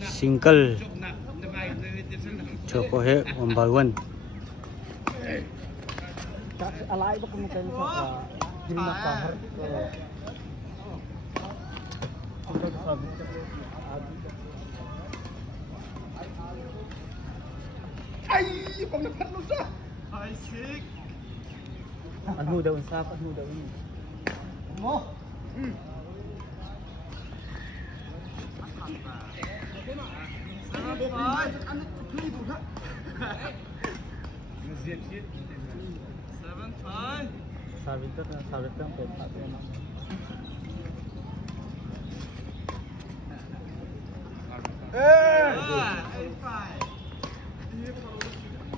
Single Chocohe 1/1. Alay ba kung kayo sa Gilma Kahar? Ay, pag napat mo sa. Ay, sick. Ano daw sa ano daw ini? Mo. Sabit lang peta ko na.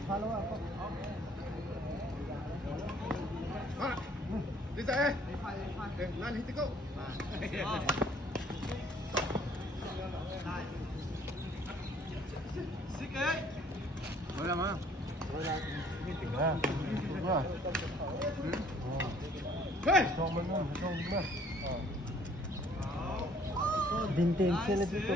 Follow up. Bisa nan hiti ko. Sige. Wala ma. Wala. Wala. Hey! Bintang sila dito.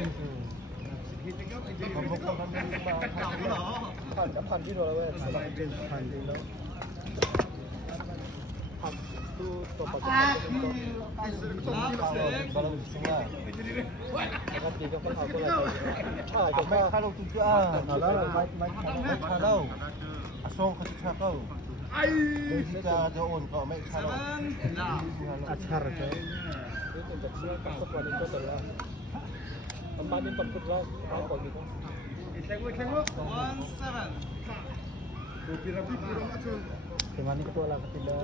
Kemana itu lah kita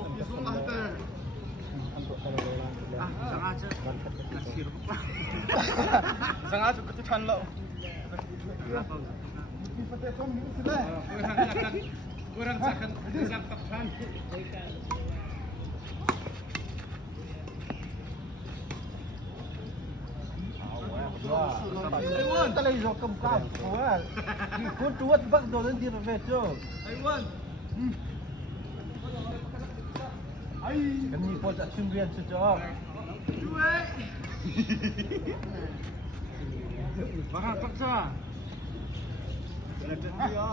untuk kalau bola sudah berangkat ke situ. Sangat ketukan lo. Kurang akan kapten. Televisor keempat, awal. Kau tuat bak dolan di revejo. Taiwan. Ai. Kami pun tak sumbian sejak. Dua. Mahal paksa. Ada dia.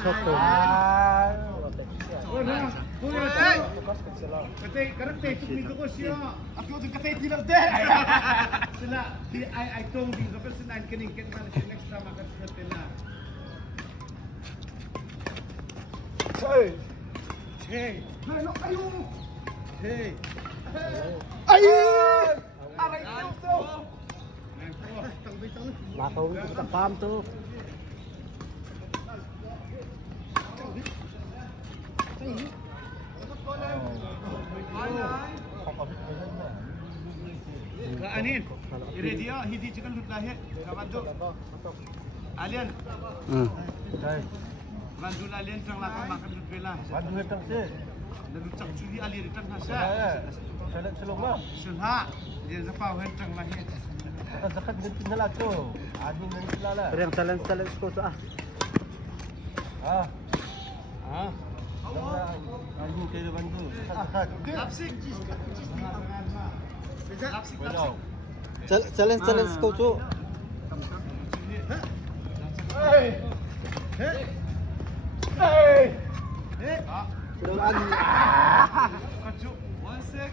Soto. Katay karakter tumito ko siya. Ako din katay tilar de. Sila I told you the person I'm kidding get man next time I got sila. Hey. Hey. No ayo. Hey. Ay! Aray ko. Lakaw sa pam tu. Anin, ready ya? Hindi chicken lut lahir. Kabantu. Alien. Bantu alien sang lakang makan lut bela. Bantu hetang se. Lut cak curi alien hetang hasa. Salat selong lah. Sulha. Dia zapau hetang lahir. Zakat ganti na lah tu. Admin nanti lah. Yang salan ko sa. Admin kayo bantu. Zakat. Lapsik. Lapsik. Challenge ko tu. Hey. Hey. Hey. Hey. Kaju. One sec.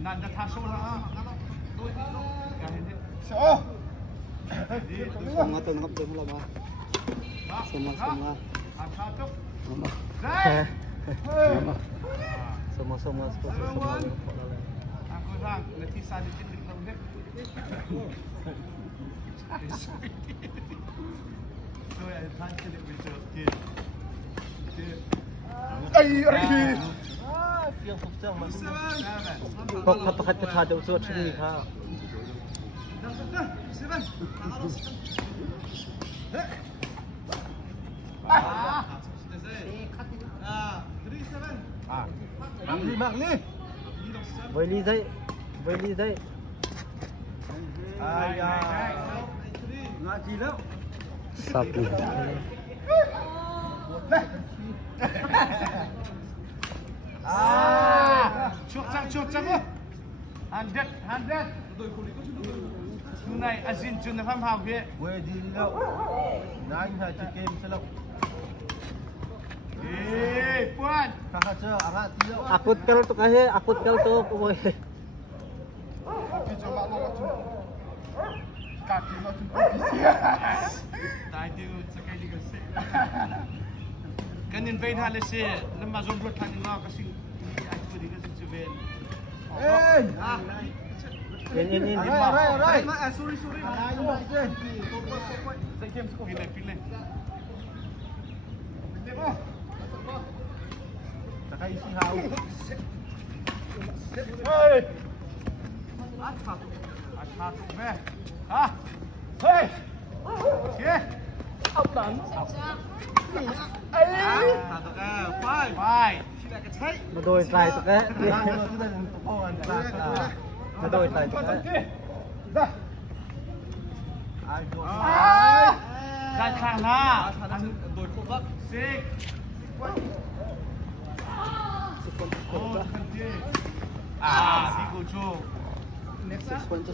Nanda tasho lah. So. Sama tu nak demo lah. Sama. Achatok. Sama. Sama. Aku lang nanti sadit din lang din. So I planted it with your kid. Ay. Yang putang masuk. Kok pakat kepada usut sini ha. Seven. Magli. Boy Lee dai. Ai ngã chi lắm. Sap ni. Chuk chang oh. 100. Chu này azin chu na pham hao kia. Quê đi đâu. Nãy là chơi game sẽ lộc. Puan. Kakak chưa, angkat tidak. Akut kal tu boy. Coba lo tu. Kaki lo tu. Tai tu sekali juga se. Kanin vein hale se, lemah zomblo tani ngah kasih. Aku di kasih seven. In. Alright. Sorry. Pilih. Kakak isi hau. Hey. Atas meh. Ah. Hey. Che. Up dan. Satu ke? Five. Sila ke cai. Đôi tay tụi cái. Đôi tay tụi cái. Kan sana. Đôi khúc bắc. Six. Oh, cantik. Ah, di kucuk. Next 6 points.